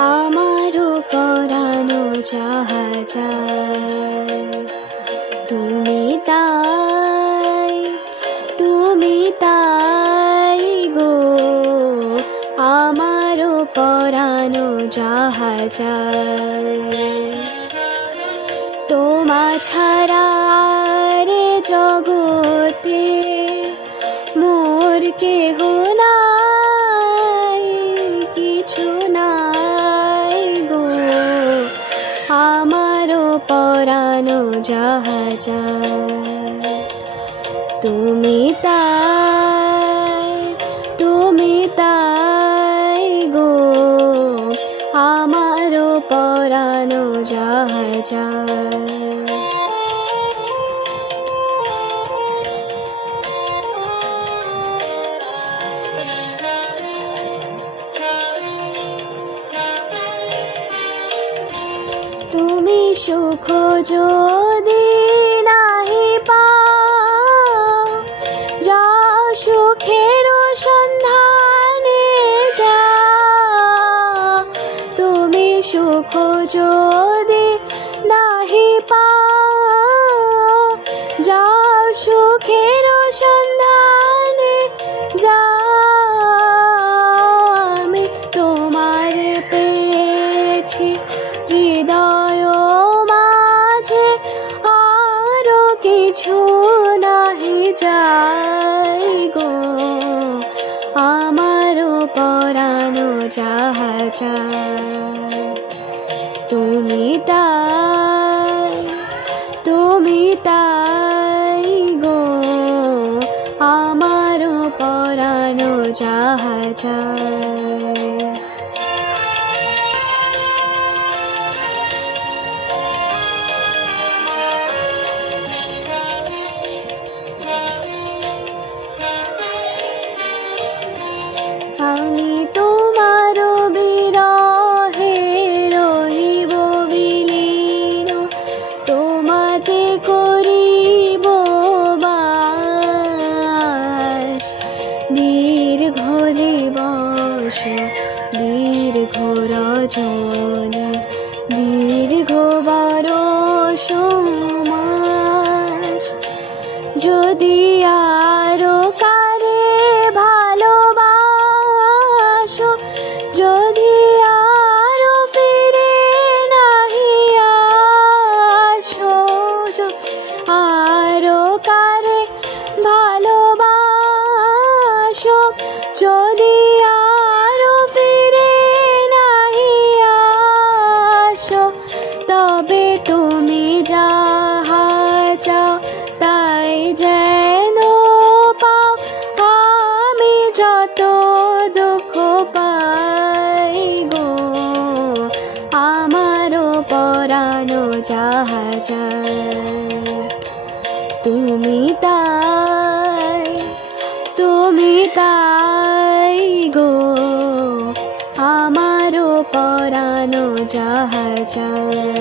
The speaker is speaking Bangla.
আমারও পরানো জাহাজার তুমি তাই গো আমারও পরানো জাহাজার তোমা ছাড়া রে জগতে মোর কেহ নাই কিছু নাই গো আমারও পরানো জাহাজার তুমি তাই গো আমারও পরানো জাহাজার তুমি সুখ যদি নাহি পাও যাও সুখের সন্ধানে যাও তুমি সুখ যদি নাহি পাও যাও সুখের সন্ধানে যাও আমি তোমার পেয়েছি হৃদয় মাঝে আরো কিছু নাহি যাই গো আমারও পরানো জাহাজার তুমি তাই গো আমারও পরানো জাহাজার আমি তোমার বিরহে রহিব বিলীন তোমাতে করিব বাস দীর্ঘ দিবস দীর্ঘ রজনী দীর্ঘ বরষ মাস যদি আরো কারে ভালোবাসো যদি আরো ফিরে নাহি আসো আরো কারে ভালোবাসো যদি আরো ফিরে নাহি আসো তবে তুমি যাহা চাও তাই যেন পাও আমি যত দুঃখ পাই গো আমারও পরানো জাহাজার তুমি তাই গো আমারও পরানো জাহাজার